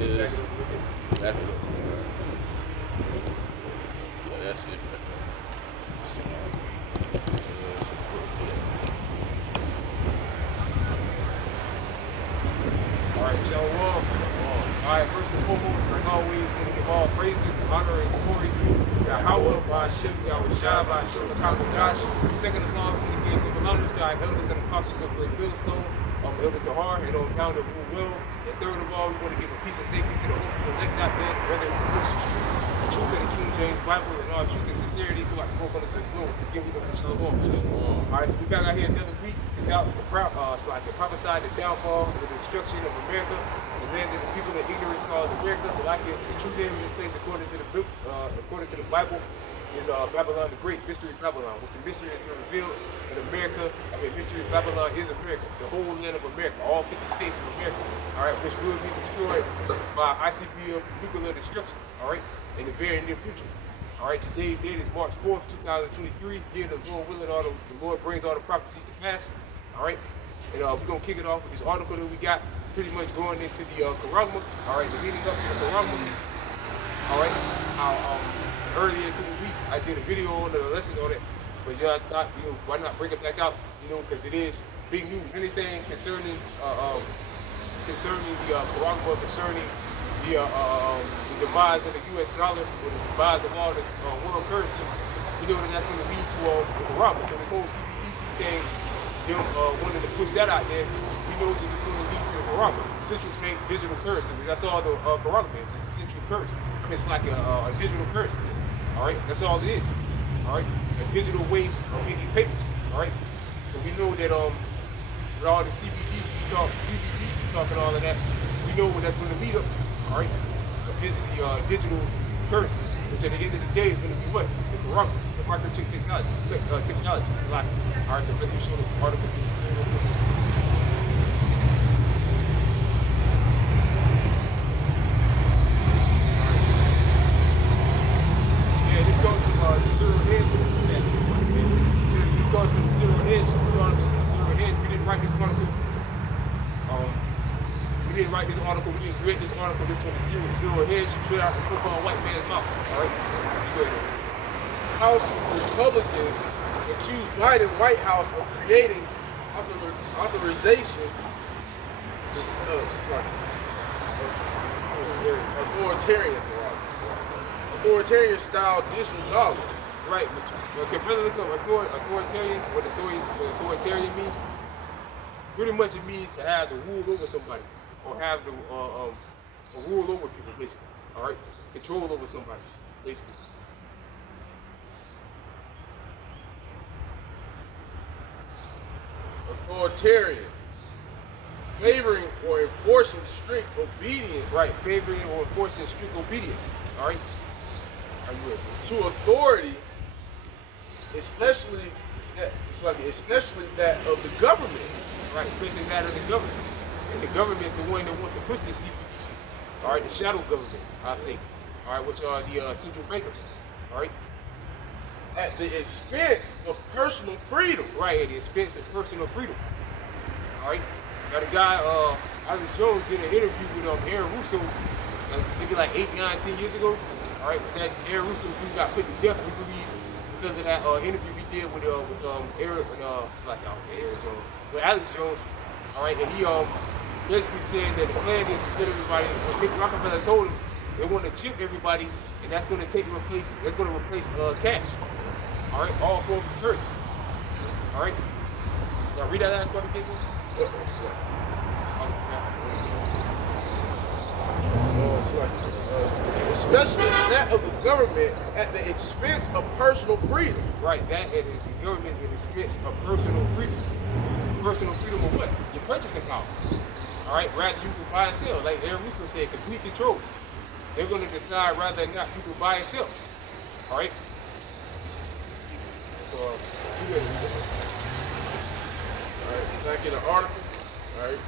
is. Back it up. Yeah, that's it. So, Alright, Shalom. Alright, first and foremost, like always, we're going to give all praises, honor, and glory to Yahweh, Ba'ashem, Yahweh Shai, Ba'ashem, Kakodash. Second of all, we're going to give honors to our elders and apostles of Great Millstone, Elder Tahar, and on down to Rule Will. And third of all, we want to give a peace and safety to the hopeful elect not dead, whether it's Christian truth, the truth of the King James Bible, and all truth and sincerity throughout the four corners of the globe. Give us a shalom. Alright, so we're back out here another week to doubt the prophesy the downfall and the destruction of America. The land that the people of ignorance calls America. So like the true name of this place according to the Bible is Babylon the Great, Mystery Babylon, which the mystery has been revealed in America. Mystery Babylon is America, the whole land of America, all 50 states of America, all right, which will be destroyed by ICBM nuclear destruction, all right, in the very near future. All right, today's date is March 4th, 2023, year the Lord willing, the Lord brings all the prophecies to pass, all right, and we're going to kick it off with this article that we got, pretty much going into the Karagma, all right, the leading up to the Karagma, all right, earlier through the week, I did a video on the lesson on it, but I thought, why not bring it back out, because it is big news. Anything concerning the Karagma, concerning the demise of the U.S. dollar, or the demise of all the world currencies, that's going to lead to the Karagma. So this whole CBDC thing, them wanting to push that out there, that it's going to lead to the Karagma, central bank digital currency. That's all the Karagma is. It's a central currency. It's like a digital currency. All right, that's all it is. All right, a digital way of making papers. All right, so we know that with all the CBDC talk and all of that, we know what that's going to lead up to. All right, a digital currency, which at the end of the day is going to be what? The Karagma, the microchip technology. It's like, all right, so let me show the article to the screen real quick. We didn't write this article, we didn't create this article, this one is zero hedge, straight out the so-called white man's mouth, all right? House Republicans accuse Biden White House of creating authoritarian style digital dollars. Right, okay, brother, look up authoritarian, what authoritarian means. Pretty much it means to have the rule over somebody, or have the rule over people, basically. All right, control over somebody, basically. Authoritarian, favoring or enforcing strict obedience. Right, favoring or enforcing strict obedience. All right, to authority, especially that of the government. Right, especially that of the government. And the government is the one that wants to push the CBDC. All right, the shadow government, I say. All right, which are the central bankers. All right. At the expense of personal freedom. Right, at the expense of personal freedom. All right. Now the guy, Alex Jones, did an interview with Aaron Russo, maybe like 8, 9, 10 years ago. All right, that Aaron Russo dude got put to death, we believe, because of that interview we did with Aaron, it's like I was saying Aaron Jones, with Alex Jones. All right, and he basically said that the plan is to get everybody. What Nick Rockefeller told him, they want to chip everybody, and that's going to replace cash. All right, all forms of currency. All right. Now read that last part again. Especially that of the government at the expense of personal freedom. Right, that is the government at the expense of personal freedom. Personal freedom of what? Your purchasing power. All right, rather you can buy and sell. Like Aaron Russo said, complete control. They're going to decide rather than not people buy and sell. All right. So, Back in the article, all right,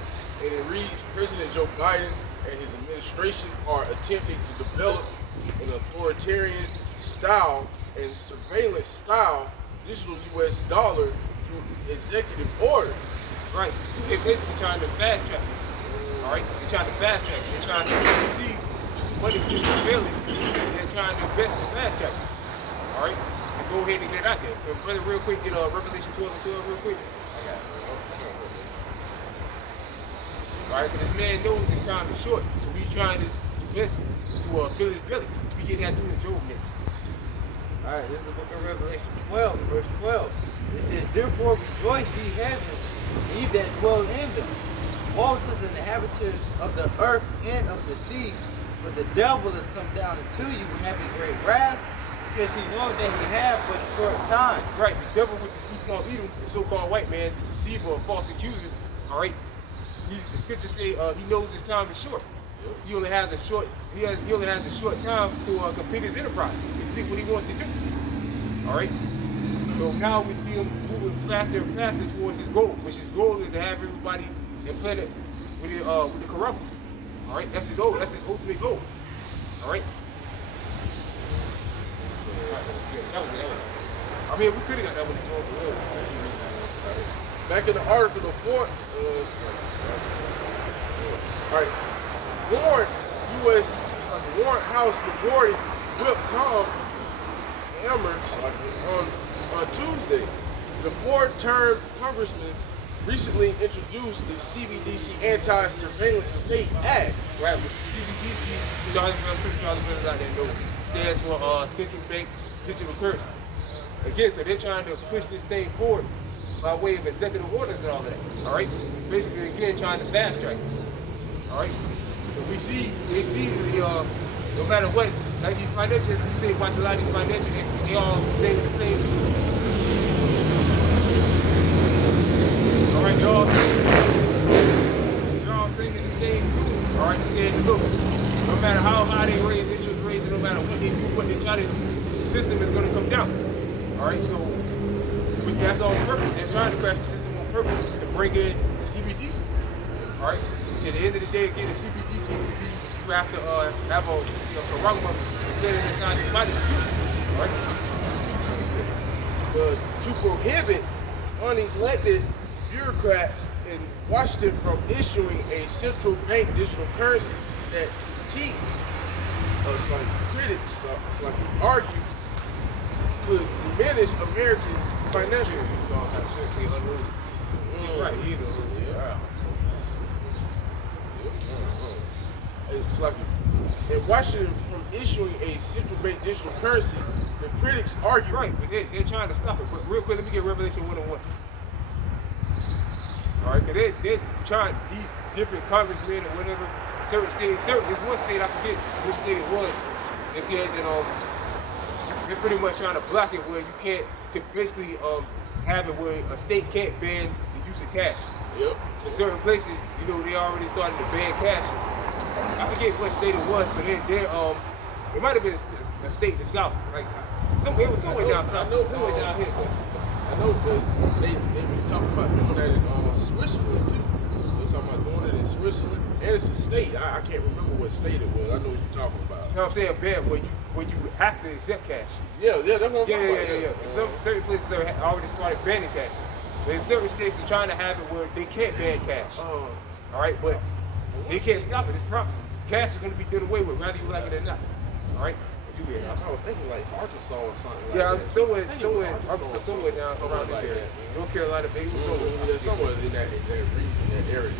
and it reads, President Joe Biden and his administration are attempting to develop an authoritarian style and surveillance style digital U.S. dollar through executive orders. Right, so they're basically trying to fast track this. All right, they're trying to fast track it. They're trying to see money system failing, and they're trying to invest to fast track it. All right, to go ahead and get out there. But brother, real quick, get Revelation 12 and 12 real quick. I got it. All right, because this man knows his time is short, so he's trying to invest to fill his belly. We get that to in Job next. All right, this is the book of Revelation 12, verse 12. It says, therefore rejoice, ye heavens, ye that dwell in them. Woe to the inhabitants of the earth and of the sea, for the devil is come down unto you, having great wrath, because he knows that he hath but a short time. Right, the devil, which is Esau Edom, the so-called white man, the deceiver, a false accuser. All right, the scriptures say he knows his time is short. He only has a short. He only has a short time to complete his enterprise, complete what he wants to do. All right. So now we see him moving faster and faster towards his goal, which his goal is to have everybody implanted with the corrupt. All right. That's his ultimate goal. All right. That was it. I mean, we could have got that with the Job. Back in the article, the fourth. All right. Warren House Majority Whip Tom Emmer on Tuesday. The four-term congressman recently introduced the CBDC Anti-Surveillance State Act. Right, which the CBDC, Charlie Brothers out there know, stands for Central Bank Digital Currencies. Again, so they're trying to push this thing forward by way of executive orders and all that. All right, basically again trying to fast track it. All right. They see the no matter what, like these financials, you say watch a lot of these financials, they all saying the same too. All right, y'all saying the same too. All right, they're saying, look, no matter how high they raise interest rates, and no matter what they do, what they try to do, the system is going to come down. All right, so that's all purpose. They're trying to crash the system on purpose to bring in the CBDC. All right. Which at the end of the day, again, the CBDC would be you have to have a corruption embedded inside the body. Right? To prohibit unelected bureaucrats in Washington from issuing a central bank digital currency that critics argue could diminish Americans' financial. Right, either. Yeah. It's like in Washington from issuing a central bank digital currency, the critics argue. Right, but they're trying to stop it. But real quick, let me get Revelation 101. All right, because they're trying, these different congressmen or whatever, certain states, there's one state, I forget which state it was, they said that they're pretty much trying to block it where you can't, to basically have it where a state can't ban the use of cash. Yep. In certain places, you know, they already started to ban cash. I forget what state it was, but it might have been a state in the south, like it was somewhere down south. I know, somewhere down here. I know, but they was talking about doing that in Switzerland too. They were talking about doing it in Switzerland, and it's a state. I can't remember what state it was. I know what you're talking about. You know what I'm saying? Ban where you have to accept cash. Yeah, that's what I'm talking about. Yeah. Some certain places have already started banning cash. But in certain states, they're trying to have it where they can't ban cash. All right, but they can't stop it. It's proxy. Cash is going to be done away with, whether you like it or not. All right? I was thinking like Arkansas or something like yeah, that. somewhere down somewhere around like this area. that. North Carolina, maybe somewhere in that region, that area.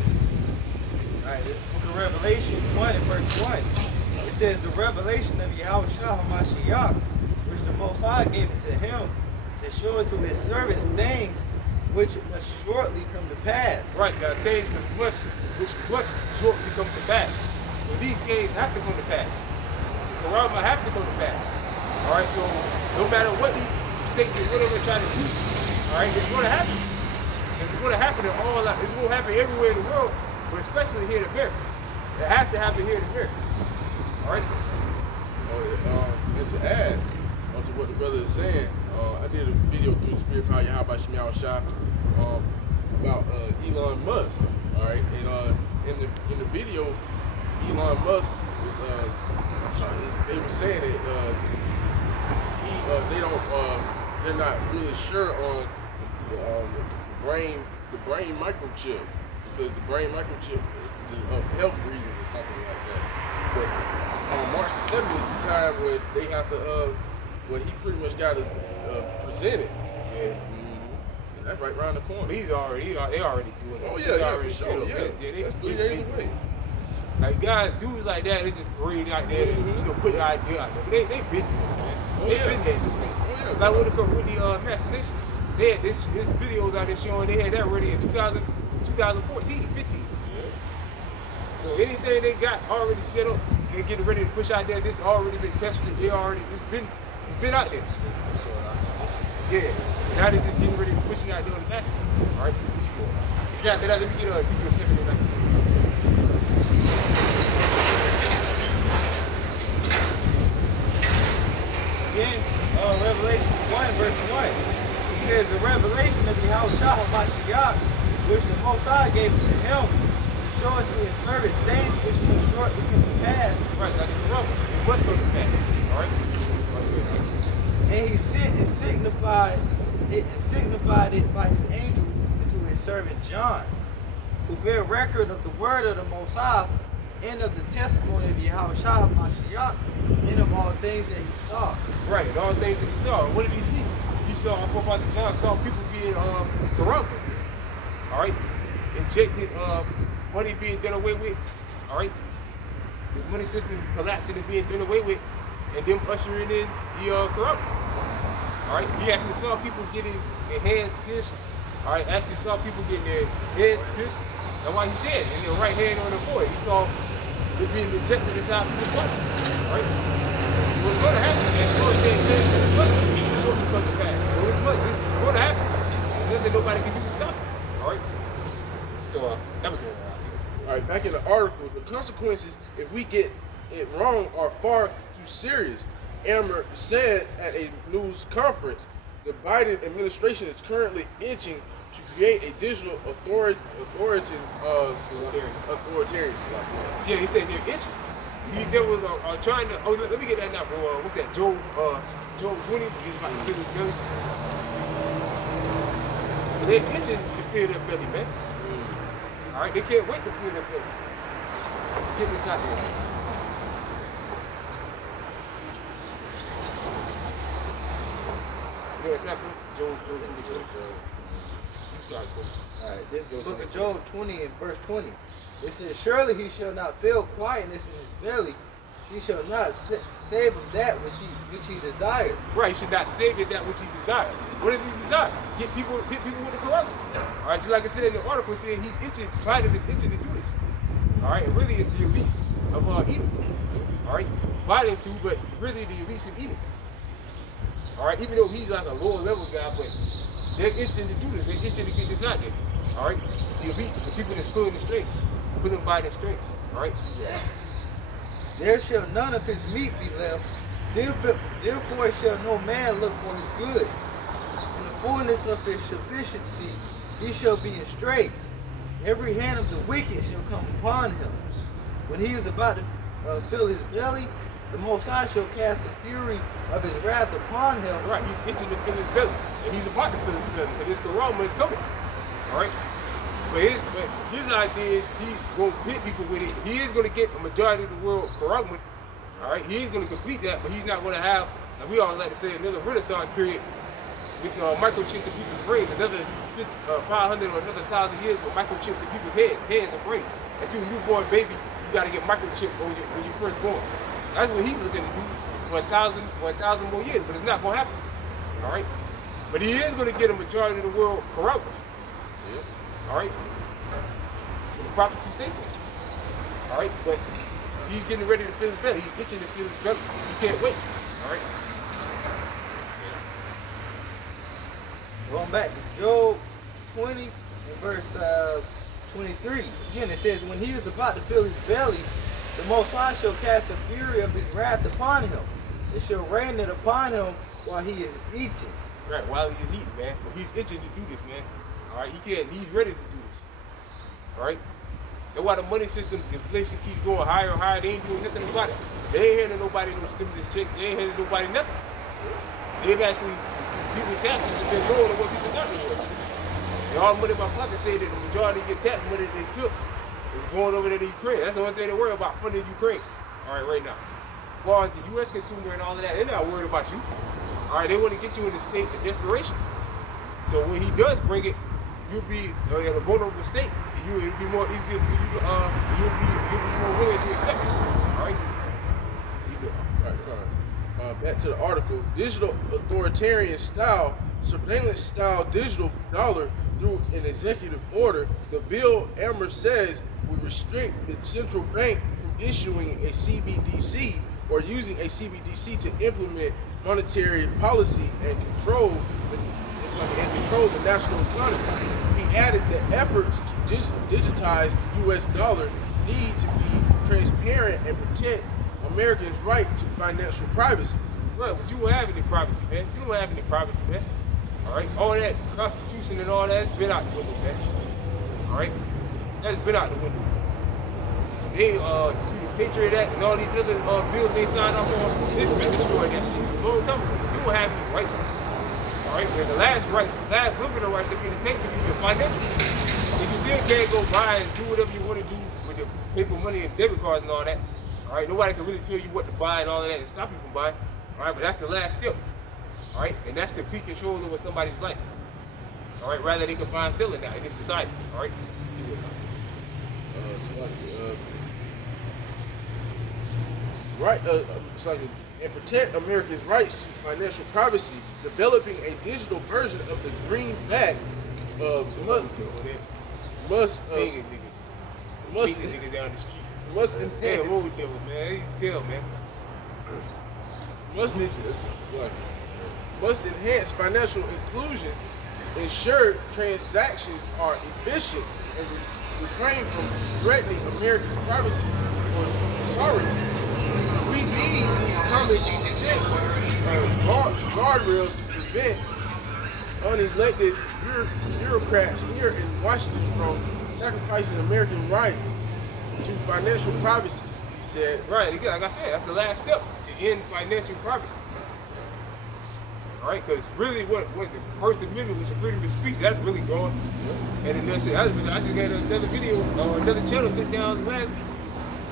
All right, this book of Revelation 1 and verse 1. It says, the revelation of Yahushua HaMashiach, which the Most High gave it to him, to show it to his servants things which must shortly come to pass. Right, now things which must shortly come to pass. So these things have to come to pass. The Rama has to come to pass. All right, so no matter what these states and whatever they're trying to do, all right, it's going to happen. It's going to happen in all. It's going to happen everywhere in the world, but especially here in America. It has to happen here in America. All right. And to add onto what the brother is saying, I did a video through the Spirit Power Yahweh Shemiah Shah about Elon Musk. All right, and in the video, Elon Musk was they were saying that they're not really sure on the brain microchip, because the brain microchip of health reasons or something like that. But on March the 7th is the time where they have to, where he pretty much got to present it. Yeah. And that's right around the corner. They already doing it. Oh It's yeah, already for set sure. up. Yeah, that's 3 days away. Like guys, dudes like that, they just bring out there and put the idea out there. But they been doing it, man. They been had doing it. Oh, yeah. Like with the Master they had this videos out there showing they had that ready in 2014, 15. So anything they got already set up, they're getting ready to push out there. This already been tested. It's been out there. Yeah. Now they're just getting ready to push it out there on the masses. All right. After that, let me get Ezekiel 7 and 19. Again, Revelation 1 verse 1. It says the revelation of Yahushua HaMashiach, which the Most High gave to him to show unto his servants things which must shortly come to pass. Right, now the corrupt, it must go to pass. All right. And he sent and signified it by his angel unto his servant John, who bear record of the word of the Most High and of the testimony of Yahushua HaMashiach and of all things that he saw. Right, and all things that he saw. What did he see? He saw, our forefather John saw people being corrupted. All right, injected money being done away with. All right, the money system collapsing and being done away with, and them ushering in the corrupt. All right, he actually saw people getting their hands pierced. All right, actually saw people getting their heads pierced. That's why he said in the right hand on the forehead, he saw it being injected inside the body. All right, what's going to happen? And the Lord said, "It must shortly come to pass." So it's going to happen. There's nothing nobody can do to stop it. All right. So that was it. All right, back in the article, the consequences if we get it wrong are far too serious. Amber said at a news conference, the Biden administration is currently itching to create a digital authoritarian. Yeah, he said they're itching. There was trying to. Oh, let me get that now, bro. What's that? Job 20. He's about to fill his belly. They're itching to fill their belly, man. All right, they can't wait to fill their belly. Get this out there. You know what's happening? Job 22. You start 20. Alright, this is book of Job 20 and verse 20. It says, surely he shall not feel quietness in his belly. He shall not save of that which he desired. Right, he should not save it that which he desired. What does he desire? To hit people with the corruption. All right, just like I said in the article, it said he's itching, Biden is itching to do this. All right, and really it's the elites of Edom. All right, Biden too, but really the elites of Edom. All right, even though he's like a lower level guy, but they're itching to do this. They're itching to get this out there. All right, the elites, the people that's pulling the strings, pulling Biden's strings. All right. There shall none of his meat be left. Therefore shall no man look for his goods. In the fullness of his sufficiency he shall be in straits. Every hand of the wicked shall come upon him. When he is about to fill his belly, the Most High shall cast the fury of his wrath upon him. Right, he's itching to fill his belly. And he's about to fill his belly. And this corona is coming. All right? But his idea is he's going to hit people with it. He is going to get a majority of the world corrupt. All right, he is going to complete that, but he's not going to have, and we always like to say, another Renaissance period with microchips in people's brains, another 500 or another 1,000 years with microchips in people's heads and brains. If you're a newborn baby, you got to get microchipped when you're first born. That's what he's looking to do for 1,000 more years, but it's not going to happen. All right, but he is going to get a majority of the world corrupt. All right, the prophecy says so. All right, but he's getting ready to fill his belly. He's itching to fill his belly. He can't wait. All right. Going back to Job 20 and verse 23. Again, it says, when he is about to fill his belly, the Most High shall cast the fury of his wrath upon him. It shall rain it upon him while he is eating. Right, while he is eating, man. But he's itching to do this, man. All right, he's ready to do this. All right. That's why the money system, inflation keeps going higher and higher. They ain't doing nothing about it. They ain't handing nobody no stimulus checks. They ain't handing nobody nothing. They've actually, people's taxes have been lower than what people got before. And all the money in my pocket say that the majority of your tax money they took is going over there to Ukraine. That's the one thing they worry about, funding Ukraine. All right now. As far as the U.S. consumer and all of that, they're not worried about you. All right, they want to get you in a state of desperation. So when he does bring it, you'll be in a vulnerable state. It'll be more easier for you to, you'll be more willing to accept it. All right? See you. All right, fine. Back to the article. Digital authoritarian style, surveillance style digital dollar through an executive order. The bill, Amber says, will restrict the central bank from issuing a CBDC or using a CBDC to implement monetary policy and control the national economy. He added that efforts to digitize the U.S. dollar need to be transparent and protect Americans' right to financial privacy. Right, but you don't have any privacy, man. You don't have any privacy, man. All right, all that Constitution and all that's been out the window, man. All right, that's been out the window. They, the Patriot Act and all these other bills they signed up on, this been destroyed that shit a long time ago. You don't have any rights. All right, and the last little bit of rights they're going to take from you is financial. If you still can't go buy and do whatever you want to do with the paper money and debit cards and all that, all right, nobody can really tell you what to buy and all of that and stop you from buying. All right, but that's the last step. All right, and that's complete control over somebody's life. All right, rather they can buy and sell it now in this society. All right. And protect Americans' rights to financial privacy, developing a digital version of the greenback must enhance financial inclusion, ensure transactions are efficient, and refrain from threatening Americans' privacy or sovereignty. We need these common sense guardrails to prevent unelected bureaucrats here in Washington from sacrificing American rights to financial privacy, he said. Right, again, like I said, that's the last step to end financial privacy. All right, because really what the First Amendment was freedom of speech, that's really gone. And then that's it. I just got another video, another channel took down last week.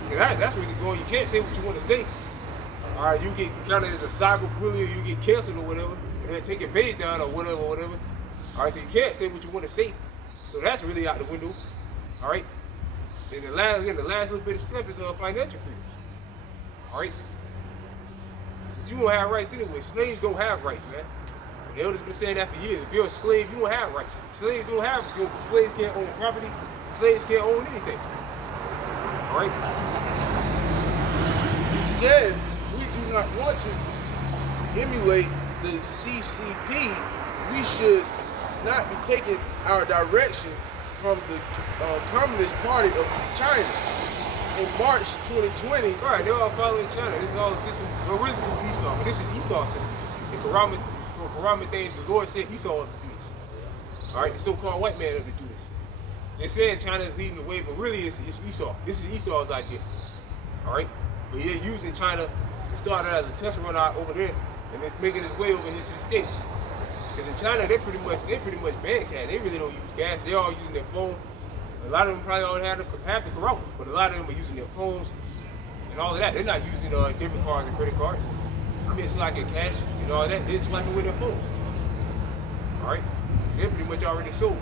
That's really going. You can't say what you want to say. All right, you get counted as a cyber bully, or you get canceled or whatever, and then take your page down or whatever. All right, so you can't say what you want to say. So that's really out the window. All right. And the last little bit of step is financial freedoms. All right. But you don't have rights anyway. Slaves don't have rights, man. The elders been saying that for years. If you're a slave, you don't have rights. Slaves don't have. Slaves can't own property. Slaves can't own anything. All right. He said, we do not want to emulate the CCP. We should not be taking our direction from the Communist Party of China. In March 2020. Right, they're all following China. This is all the system. Well, really through Esau, but this is Esau's system. The Quran thing, the Lord said Esau ought to do this. All right, the so-called white man ought to do this. They're saying China is leading the way, but really it's Esau. This is Esau's idea. All right, but they're using China. It started as a test run out over there, and it's making its way over here to the States. Because in China, they pretty much ban cash. They really don't use cash. They're all using their phone. A lot of them probably don't have the corrupt, but a lot of them are using their phones and all of that. They're not using debit cards and credit cards. I mean, it's like a cash and all that. They're swiping with their phones. All right, so they're pretty much already sold.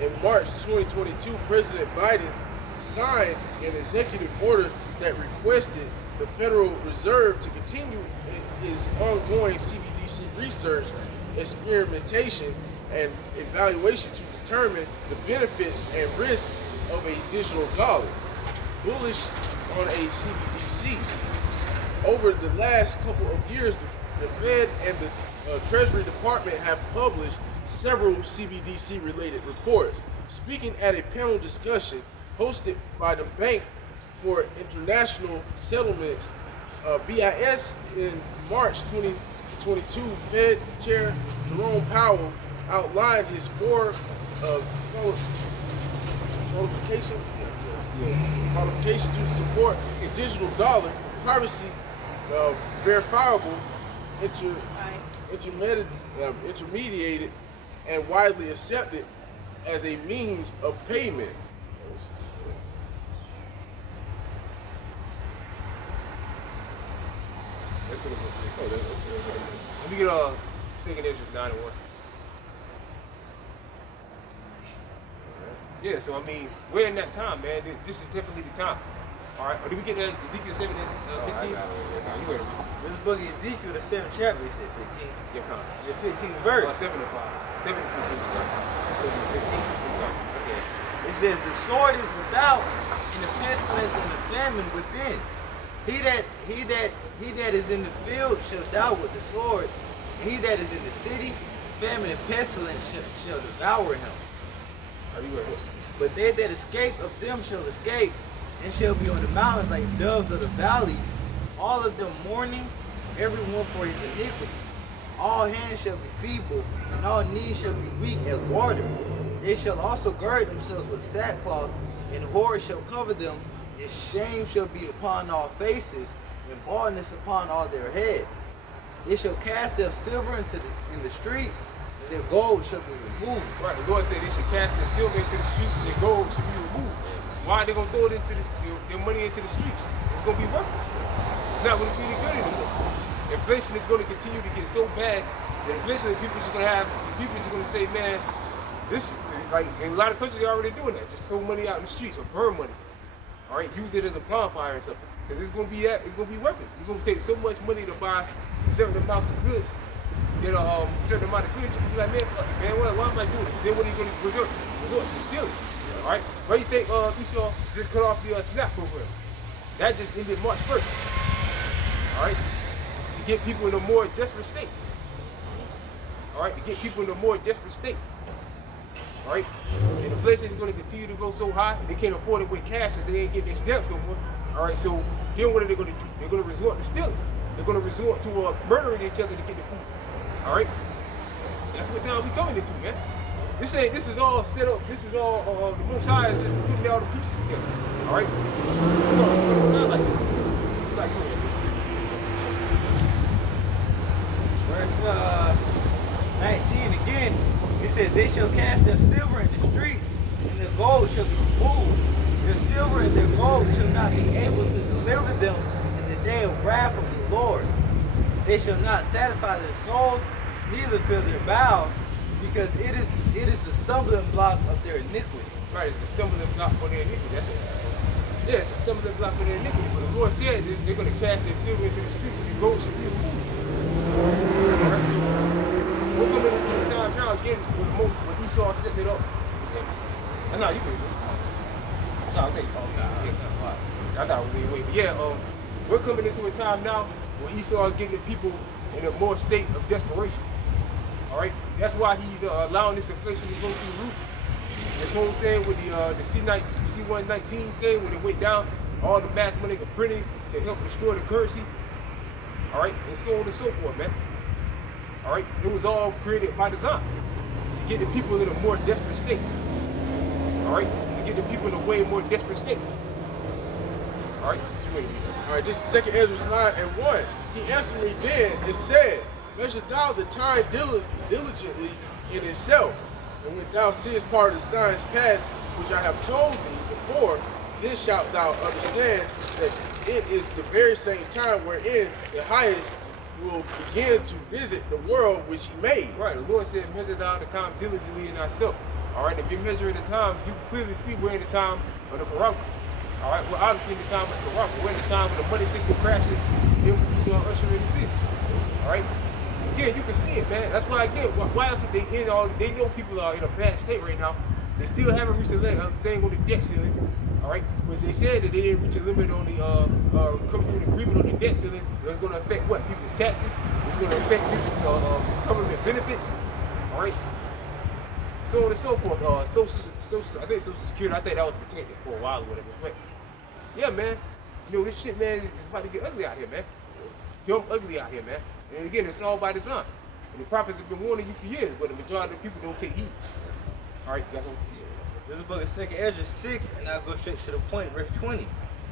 In March 2022, President Biden signed an executive order that requested the Federal Reserve to continue its ongoing CBDC research, experimentation, and evaluation to determine the benefits and risks of a digital dollar. Bullish on a CBDC. Over the last couple of years, the Fed and the Treasury Department have published several CBDC related reports. Speaking at a panel discussion hosted by the Bank for International Settlements, BIS, in March 2022, Fed Chair Jerome Powell outlined his four qualifications to support a digital dollar: privacy, verifiable, intermediated, and widely accepted as a means of payment. Let me get second Ezra 9 and 1. Yeah, so I mean, we're in that time, man. This is definitely the time. All right, or did we get that Ezekiel 7 and 15? I got it. You ready? This book of Ezekiel, the 7th chapter, he said 15. Yeah, come. The 15th verse. 7 and 5. 7 and 15. 7 and 15. Okay. It says, the sword is without, and the pestilence and the famine within. He that is in the field shall die with the sword, and he that is in the city, famine and pestilence shall devour him. Are you ready? But they that escape of them shall escape, and shall be on the mountains like doves of the valleys, all of them mourning, every one for his iniquity. All hands shall be feeble, and all knees shall be weak as water. They shall also gird themselves with sackcloth, and horror shall cover them, and shame shall be upon all faces, and baldness upon all their heads. They shall cast their silver in the streets, and their gold shall be removed. Right, the Lord said they should cast their silver into the streets and their gold should be removed. Why are they going to throw it into their money into the streets? It's going to be worthless. It's not going to be any good anymore. Inflation is going to continue to get so bad that eventually people are going to say, man, this, like, in a lot of countries they're already doing that. Just throw money out in the streets or burn money. All right, use it as a bonfire or something. Because it's going to be worthless. It's going to take so much money to buy certain amounts of goods. That certain amount of goods, you can be like, man, fuck it, man. Why am I doing this? Then what are you going to resort to? Resort to stealing. All right. Why do you think Esau just cut off the SNAP program? That just ended March 1st. All right. To get people in a more desperate state. All right. To get people in a more desperate state. All right. And inflation is going to continue to go so high, they can't afford it with cash as they ain't getting their stamps no more. All right. So then what are they going to do? They're going to resort to stealing. They're going to resort to murdering each other to get the food. All right. That's what time we coming into, man. This is all set up. This is all the Most High is just putting all the pieces together. All right. It's going around like this. It's like doing it. Verse 19 again, it says, they shall cast their silver in the streets, and their gold shall be removed. Their silver and their gold shall not be able to deliver them in the day of wrath of the Lord. They shall not satisfy their souls, neither fill their bowels, because it is the stumbling block of their iniquity. Right, it's a stumbling block for their iniquity. That's it. Yeah, it's a stumbling block for their iniquity. But the Lord said they're going to cast their silver into the streets, and the gold shall be removed. All right, so we're coming into the time now again with Esau setting it up. I know you could. I thought I was saying, I thought it was anyway. But yeah, we're coming into a time now where Esau is getting the people in a more state of desperation. All right, that's why he's allowing this inflation to go through the roof. This whole thing with the C119 thing, when it went down, all the mass money got printed to help destroy the currency. All right, and so on and so forth, man. All right, it was all created by design to get the people in a more desperate state. All right, to get the people in a way more desperate state. All right, All right, this is 2 Ezra 9 and 1. He answered me then and said, measure thou the time diligently in itself, and when thou seest part of the signs past, which I have told thee before, then shalt thou understand that it is the very same time wherein the highest will begin to visit the world which he made. Right, the Lord said, measure thou the time diligently in thyself. All right, if you're measuring the time, you can clearly see we're in the time of the Baruch. All right, we're obviously in the time of the Baruch. We're in the time of the money system crashing, then we saw usher in the city. All right, again, you can see it, man. That's why, again, why else would they in all? They know people are in a bad state right now. They still haven't reached the thing on the debt ceiling. All right, which they said that they didn't reach a limit on the come to an agreement on the debt ceiling. That's going to affect what? People's taxes. It's going to affect people's government benefits. All right, so on and so forth. I think Social Security. I think that was protected for a while or whatever. But yeah, man, you know this shit, man, is about to get ugly out here, man. Dumb ugly out here, man. And again, it's all by design. And the prophets have been warning you for years, but the majority of the people don't take heed. All right, you got some. This is the book of 2 Ezra 6, and I'll go straight to the point, verse 20.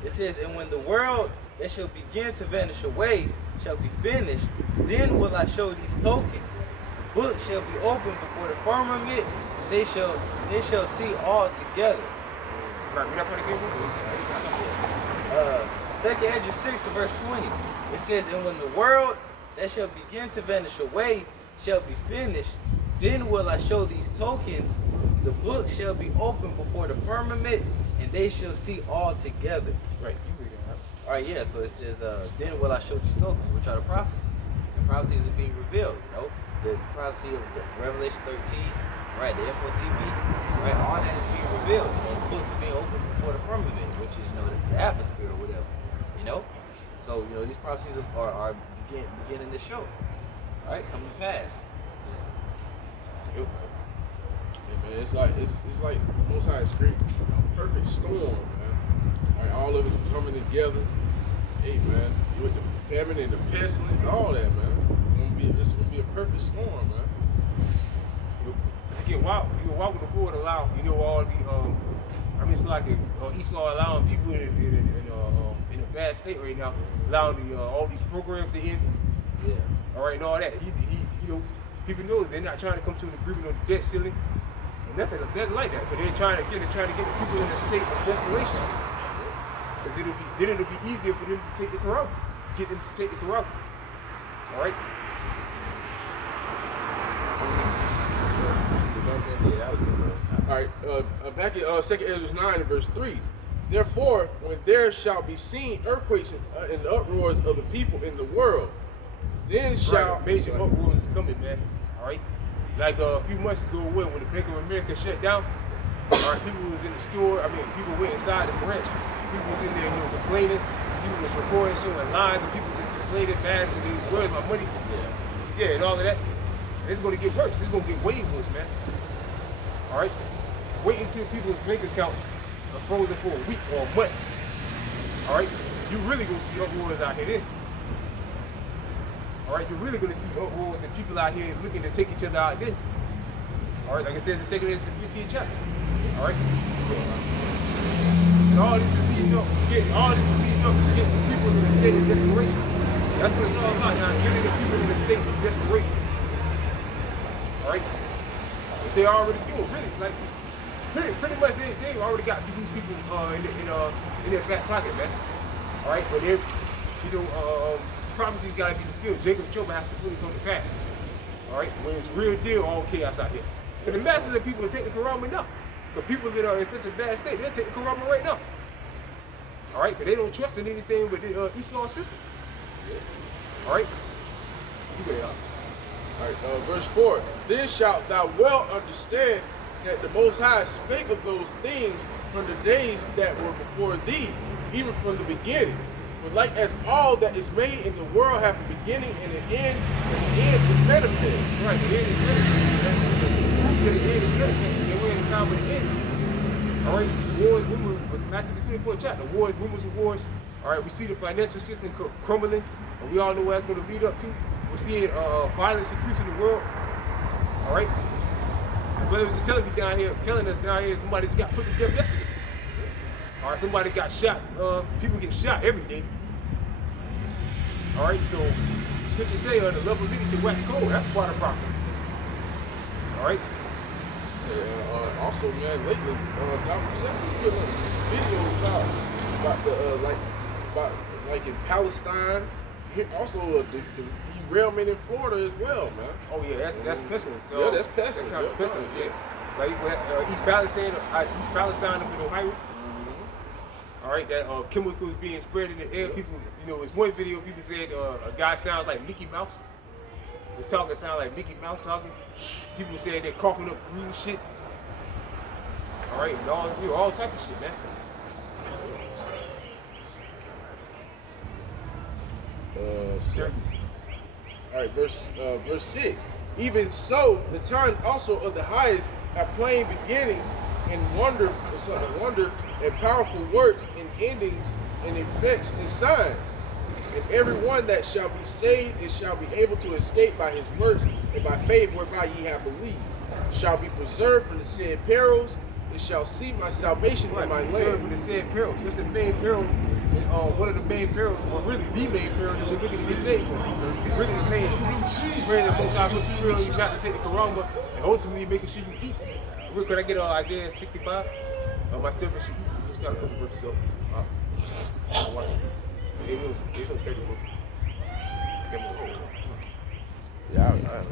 It says, and when the world that shall begin to vanish away shall be finished, then will I show these tokens. book shall be opened before the firmament, and they shall see all together. Right, read that part again, bro. 2nd Ezra 6 to verse 20. It says, and when the world that shall begin to vanish away shall be finished, then will I show these tokens. The book shall be opened before the firmament, and they shall see all together. Right, you read it, right? All right, yeah, so it says, then will I show these tokens, which are the prophecies. The prophecies are being revealed, you know? The prophecy of the Revelation 13, right, the MOTB, right, all that is being revealed. You know, the books are being opened before the firmament, which is, you know, the atmosphere or whatever, you know? So, you know, these prophecies are beginning to show, all right, come to pass. Yep. Yeah, man, it's like Most High is creating a perfect storm, man. Like all of us coming together. Hey, man, with the famine and the pestilence, all that, man. It's gonna be a perfect storm, man. To get wild, why would the Lord allow, you know, all the I mean, it's like Esau allowing people in a bad state right now, allowing all these programs to end. Yeah. All right, and all that. He you know, people know they're not trying to come to an agreement on the debt ceiling, and nothing like that. But they're trying to get the people in a state of desperation, because it'll be easier for them to take the Quran, get them to take the Quran. All right. Yeah, that was it, All right, back in 2nd Ezra 9 and verse 3. Therefore, when there shall be seen earthquakes and uproars of the people in the world, then shall... Major uproars is coming, man. All right? Like a few months ago, when the Bank of America shut down, all right, people was in the store. I mean, people went inside the branch. People was in there, you know, complaining. People was recording, showing lines, and people just complaining bad because they, where's my money? Yeah, and all of that. And it's going to get worse. It's going to get way worse, man. All right? Wait until people's bank accounts are frozen for a week or a month. All right? You really going to see uproars out here then. All right? You're really going to see uproars and people out here looking to take each other out then. All right? Like it says in 2nd Ezra 15 chapter. All right? And all this is leading up to getting the people in a state of desperation. That's what it's all about now, getting the people in a state of desperation. All right? But they already do, really, like, pretty much they already got these people in their back pocket, man. All right, but if you know, prophecies gotta be fulfilled. Jacob's trouble has to fully come to pass. All right, when it's real deal, all chaos out here. But the masses of people will take the Quran now. The people that are in such a bad state, they'll take the Quran right now. All right, because they don't trust in anything with the Esau system. All right, you go, y'all. All right, verse 4. Then shalt thou well understand that the Most High spake of those things from the days that were before thee, even from the beginning. For like as all that is made in the world have a beginning and an end, and the end is manifest. Right, the end is manifest. The end is manifest. They were in the time of the end. All right, wars, rumors, Matthew the 24th chapter, wars, rumors of wars. All right, we see the financial system crumbling, and we all know where that's going to lead up to. We're seeing violence increase in the world. All right, the brother was just telling us down here, somebody's got put to death yesterday. All right, somebody got shot. People get shot every day. All right, so the scriptures say the love of many should wax cold. That's part of prophecy. All right. Also, man, lately, Dr. Seth put up videos about like in Palestine. Also, the derailment in Florida as well, man. Oh yeah, that's pestilence. Yeah, that's pestilence. That's pestilence. Yeah. Like East Palestine up in Ohio. All right, that chemicals being spread in the air. People, you know, it's one video. People said a guy sounds like Mickey Mouse. Was talking sound like Mickey Mouse talking. People said they're coughing up green shit. All right, and all type of shit, man. All right, verse 6. Even so, the times also of the highest have plain beginnings and wonder and powerful works and endings and effects and signs. And every one that shall be saved and shall be able to escape by his works and by faith whereby ye have believed, shall be preserved from the said perils, and shall see my salvation in my land. Preserved from the said perils. What's the main peril And one of the main perils, or really the main peril, is you're looking to get saved from. Really the pain too. Praying that most times puts you you not to take the karama, and ultimately making sure you eat. Real quick, I get Isaiah 65. My servant should eat. Just got a couple verses up. Watch it. It's on 30, bro. Yeah,